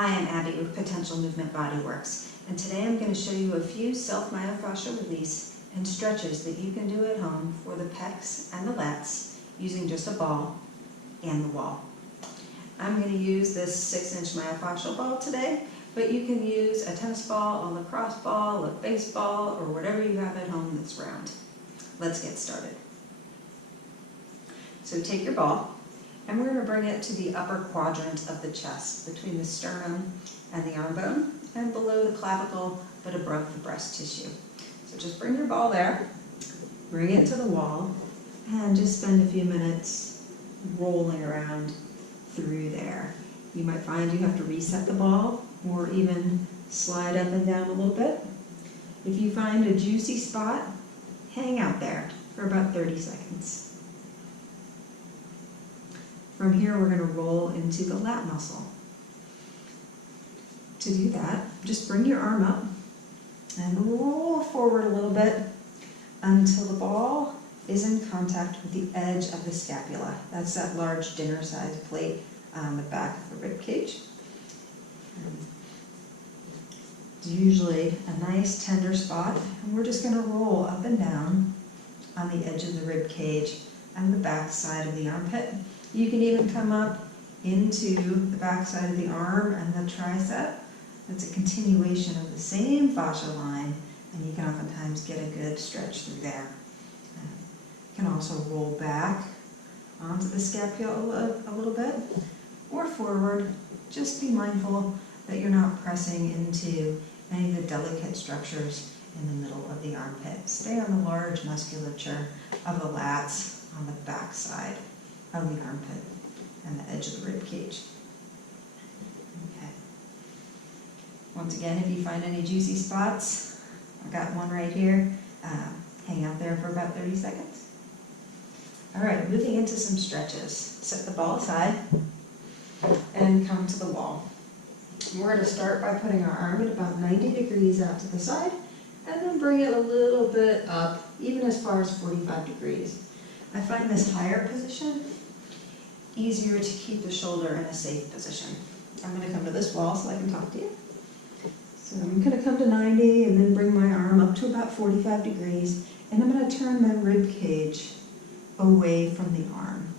Hi, I'm Abby with Potential Movement Bodyworks, and today I'm going to show you a few self-myofascial release and stretches that you can do at home for the pecs and the lats using just a ball and the wall. I'm going to use this 6-inch myofascial ball today, but you can use a tennis ball, a lacrosse ball, a baseball, or whatever you have at home that's round. Let's get started. So take your ball, and we're going to bring it to the upper quadrant of the chest, between the sternum and the arm bone, and below the clavicle, but above the breast tissue. So just bring your ball there, bring it to the wall, and just spend a few minutes rolling around through there. You might find you have to reset the ball, or even slide up and down a little bit. If you find a juicy spot, hang out there for about 30 seconds. From here, we're going to roll into the lat muscle. To do that, just bring your arm up and roll forward a little bit until the ball is in contact with the edge of the scapula. That's that large dinner-sized plate on the back of the rib cage. It's usually a nice tender spot, and we're just going to roll up and down on the edge of the rib cage and the back side of the armpit. You can even come up into the back side of the arm and the tricep. That's a continuation of the same fascia line, and you can oftentimes get a good stretch through there. You can also roll back onto the scapula a little bit, or forward. Just be mindful that you're not pressing into any of the delicate structures in the middle of the armpit. Stay on the large musculature of the lats on the back side of the armpit and the edge of the rib cage. Okay. Once again, if you find any juicy spots, I've got one right here. Hang out there for about 30 seconds. All right, moving into some stretches. Set the ball aside and come to the wall. We're going to start by putting our arm at about 90 degrees out to the side, and then bring it a little bit up, even as far as 45 degrees. I find this higher position easier to keep the shoulder in a safe position. I'm going to come to this wall so I can talk to you. So I'm going to come to 90 and then bring my arm up to about 45 degrees, and I'm going to turn my rib cage away from the arm,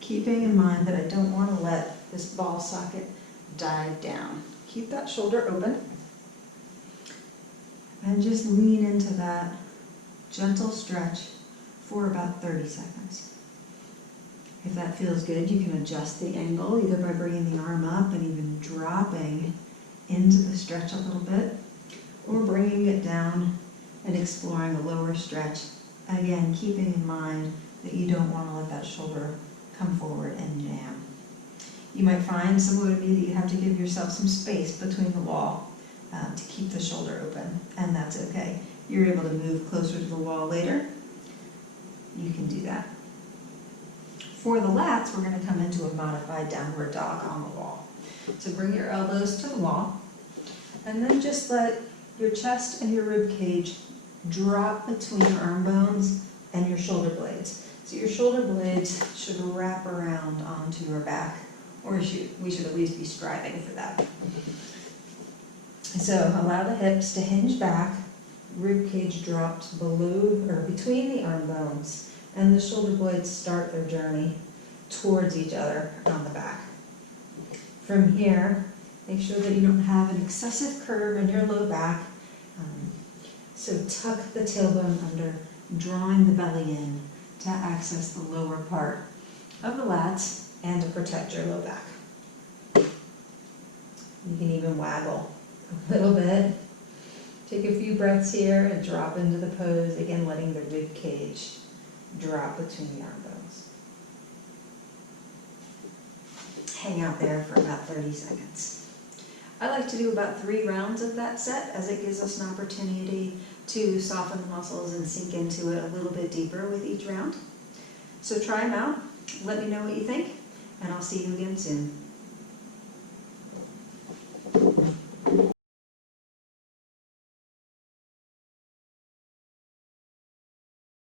keeping in mind that I don't want to let this ball socket dive down. Keep that shoulder open and just lean into that gentle stretch for about 30 seconds. If that feels good, you can adjust the angle either by bringing the arm up and even dropping into the stretch a little bit, or bringing it down and exploring a lower stretch. Again, keeping in mind that you don't want to let that shoulder come forward and jam. You might find, similar to me, that you have to give yourself some space between the wall to keep the shoulder open, and that's okay. You're able to move closer to the wall later. You can do that. For the lats, we're going to come into a modified downward dog on the wall. So bring your elbows to the wall, and then just let your chest and your rib cage drop between your arm bones and your shoulder blades. So your shoulder blades should wrap around onto your back, or we should at least be striving for that. So allow the hips to hinge back, rib cage dropped below or between the arm bones, and the shoulder blades start their journey towards each other on the back. From here, make sure that you don't have an excessive curve in your low back. So tuck the tailbone under, drawing the belly in to access the lower part of the lats and to protect your low back. You can even waggle a little bit. Take a few breaths here and drop into the pose, again letting the rib cage drop between the arm bones. Hang out there for about 30 seconds. I like to do about 3 rounds of that set, as it gives us an opportunity to soften the muscles and sink into it a little bit deeper with each round. So try them out, let me know what you think, and I'll see you again soon.